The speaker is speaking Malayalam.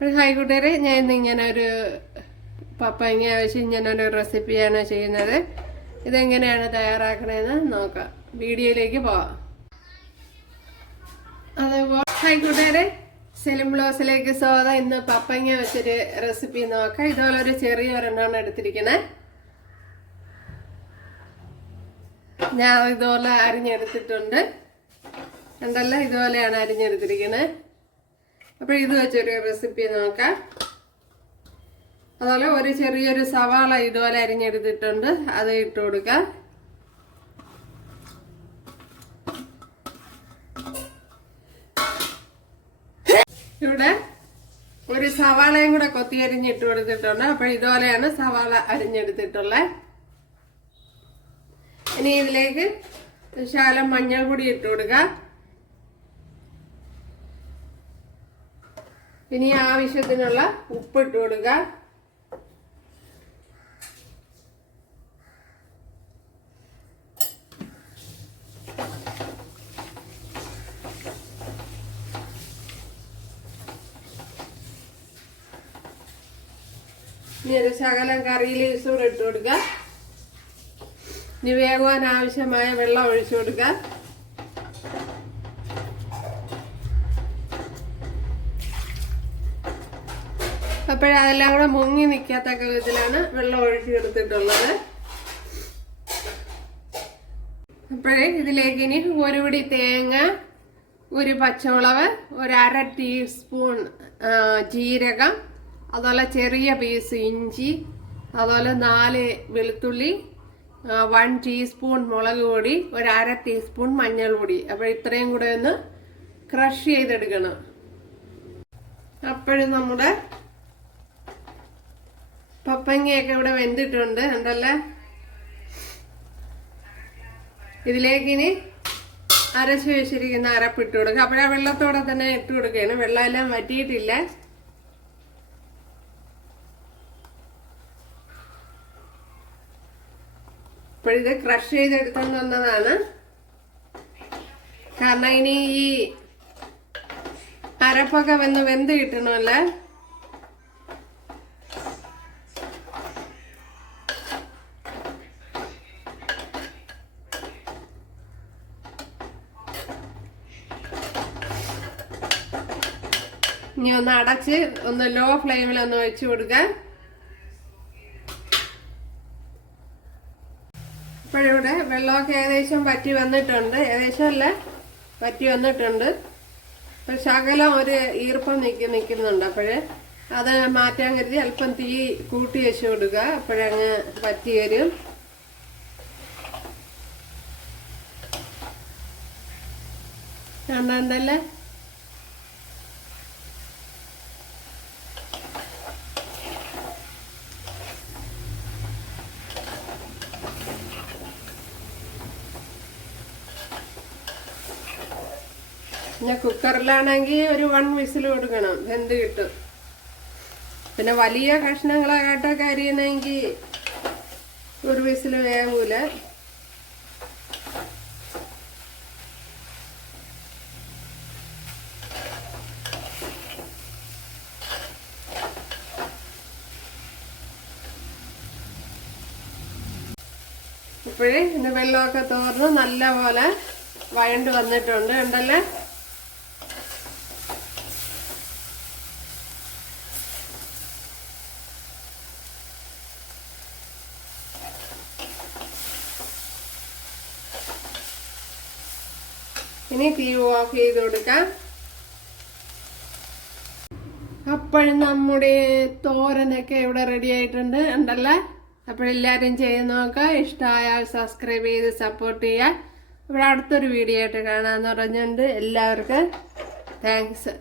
അപ്പോൾ ഹായ് കൂട്ടുകാരെ ഞാൻ ഇന്ന് ഇങ്ങനെ ഒരു പപ്പങ്ങ വെച്ച് ഇങ്ങനെ ഒരു റെസിപ്പിയാണ് ചെയ്യുന്നത്. ഇതെങ്ങനെയാണ് തയ്യാറാക്കണതെന്ന് നോക്കാം. വീഡിയോയിലേക്ക് പോവാം. അതുപോലെ ഹായ് കൂട്ടുകാരെ സെലിം ബ്ലോസിലേക്ക് സ്വാഗതം. ഇന്ന് പപ്പങ്ങ വെച്ചൊരു റെസിപ്പി നോക്കാം. ഇതുപോലെ ഒരു ചെറിയ ഒരെണ്ണമാണ് എടുത്തിരിക്കണേ. ഞാൻ ഇതുപോലെ അരിഞ്ഞെടുത്തിട്ടുണ്ട്. ഉണ്ടല്ലോ ഇതുപോലെയാണ് അരിഞ്ഞെടുത്തിരിക്കുന്നത് അപ്പോൾ ഇത് വെച്ചൊരു റെസിപ്പി നോക്കാം. അതുപോലെ ഒരു ചെറിയൊരു സവാള ഇതുപോലെ അരിഞ്ഞെടുത്തിട്ടുണ്ട്. അത് ഇട്ട് കൊടുക്കാം. ഇവിടെ ഒരു സവാളയും കൂടെ കൊത്തി അരിഞ്ഞിട്ട് കൊടുത്തിട്ടുണ്ട്. അപ്പോൾ ഇതുപോലെയാണ് സവാള അരിഞ്ഞെടുത്തിട്ടുള്ളത്. ഇനി ഇതിലേക്ക് ശാലം മഞ്ഞൾ പൊടി ഇട്ട് കൊടുക്കുക ഇനി ആവശ്യത്തിനുള്ള ഉപ്പ് ഇട്ട് കൊടുക്കുക ഇനി ഒരു ശകലം കറിയിൽ ഇസൂടെ ഇട്ട് കൊടുക്കുക ഇനി വേകുവാൻ ആവശ്യമായ വെള്ളം ഒഴിച്ചു കൊടുക്കുക അപ്പോഴതെല്ലാം കൂടെ മുങ്ങി നിൽക്കാത്തക്ക വിധത്തിലാണ് വെള്ളം ഒഴിച്ചു കൊടുത്തിട്ടുള്ളത് അപ്പോഴേ ഇതിലേക്ക് ഇനി ഒരു പിടി തേങ്ങ ഒരു പച്ചമുളക് ഒരു അര ടീസ്പൂൺ ജീരകം അതുപോലെ ചെറിയ പീസ് ഇഞ്ചി അതുപോലെ നാല് വെളുത്തുള്ളി വൺ ടീസ്പൂൺ മുളക് പൊടി ഒരു അര ടീസ്പൂൺ പൊടി. അപ്പോൾ ഇത്രയും കൂടെ ഒന്ന് ക്രഷ് ചെയ്തെടുക്കണം. അപ്പോഴും നമ്മുടെ പപ്പങ്ങയൊക്കെ ഇവിടെ വെന്തിട്ടുണ്ട്. ഉണ്ടല്ലേ ഇതിലേക്ക് ഇനി അരച്ച് വെച്ചിരിക്കുന്ന അരപ്പ് ഇട്ട് കൊടുക്കുക. അപ്പോഴാ വെള്ളത്തോടെ തന്നെ ഇട്ട് കൊടുക്കുകയാണ്. വെള്ളം എല്ലാം വറ്റിയിട്ടില്ല. ഇപ്പോഴിത് ക്രഷ് ചെയ്തെടുത്തോണ്ട് വന്നതാണ്. കാരണം ഇനി ഈ അരപ്പൊക്കെ വന്ന് വെന്ത് കിട്ടണമല്ലേ. ഇനി ഒന്ന് അടച്ച് ഒന്ന് ലോ ഫ്ലെയിമിൽ ഒന്ന് വെച്ച് കൊടുക്കുക ഇപ്പോഴിവിടെ വെള്ളമൊക്കെ ഏകദേശം പറ്റി വന്നിട്ടുണ്ട്. ഏകദേശം അല്ല പറ്റി വന്നിട്ടുണ്ട്. അപ്പോൾ ശകലം ഒരു ഈർപ്പം നിൽക്കി നിൽക്കുന്നുണ്ട് അപ്പോഴേ. അത് മാറ്റാൻ കരുതി അല്പം തീ കൂട്ടി വെച്ച് കൊടുക്കുക അപ്പോഴങ്ങ് പറ്റി വരും. കണ്ടല്ലേ പിന്നെ കുക്കറിലാണെങ്കിൽ ഒരു വൺ വിസിൽ കൊടുക്കണം. വെന്ത് കിട്ടും. പിന്നെ വലിയ കഷ്ണങ്ങളായിട്ടൊക്കെ അരിയുന്നെങ്കിൽ ഒരു വിസിൽ വേവൂല. ഇപ്പോഴേ ഇതിന്റെ വെള്ളമൊക്കെ തോർന്ന്. നല്ല പോലെ വഴണ്ട് വന്നിട്ടുണ്ട്. ഉണ്ടല്ലേ ഇനി തീ ഓഫ് ചെയ്ത് കൊടുക്കാം. അപ്പോൾ നമ്മുടെ തോരനൊക്കെ ഇവിടെ റെഡി ആയിട്ടുണ്ട്. ഉണ്ടല്ലേ? അപ്പോഴെല്ലാവരും ചെയ്ത് നോക്കുക. ഇഷ്ടമായാൽ സബ്സ്ക്രൈബ് ചെയ്ത് സപ്പോർട്ട് ചെയ്യുക. ഇവിടെ അടുത്തൊരു വീഡിയോ ആയിട്ട് കാണാമെന്ന് പറഞ്ഞുകൊണ്ട് എല്ലാവർക്കും താങ്ക്സ്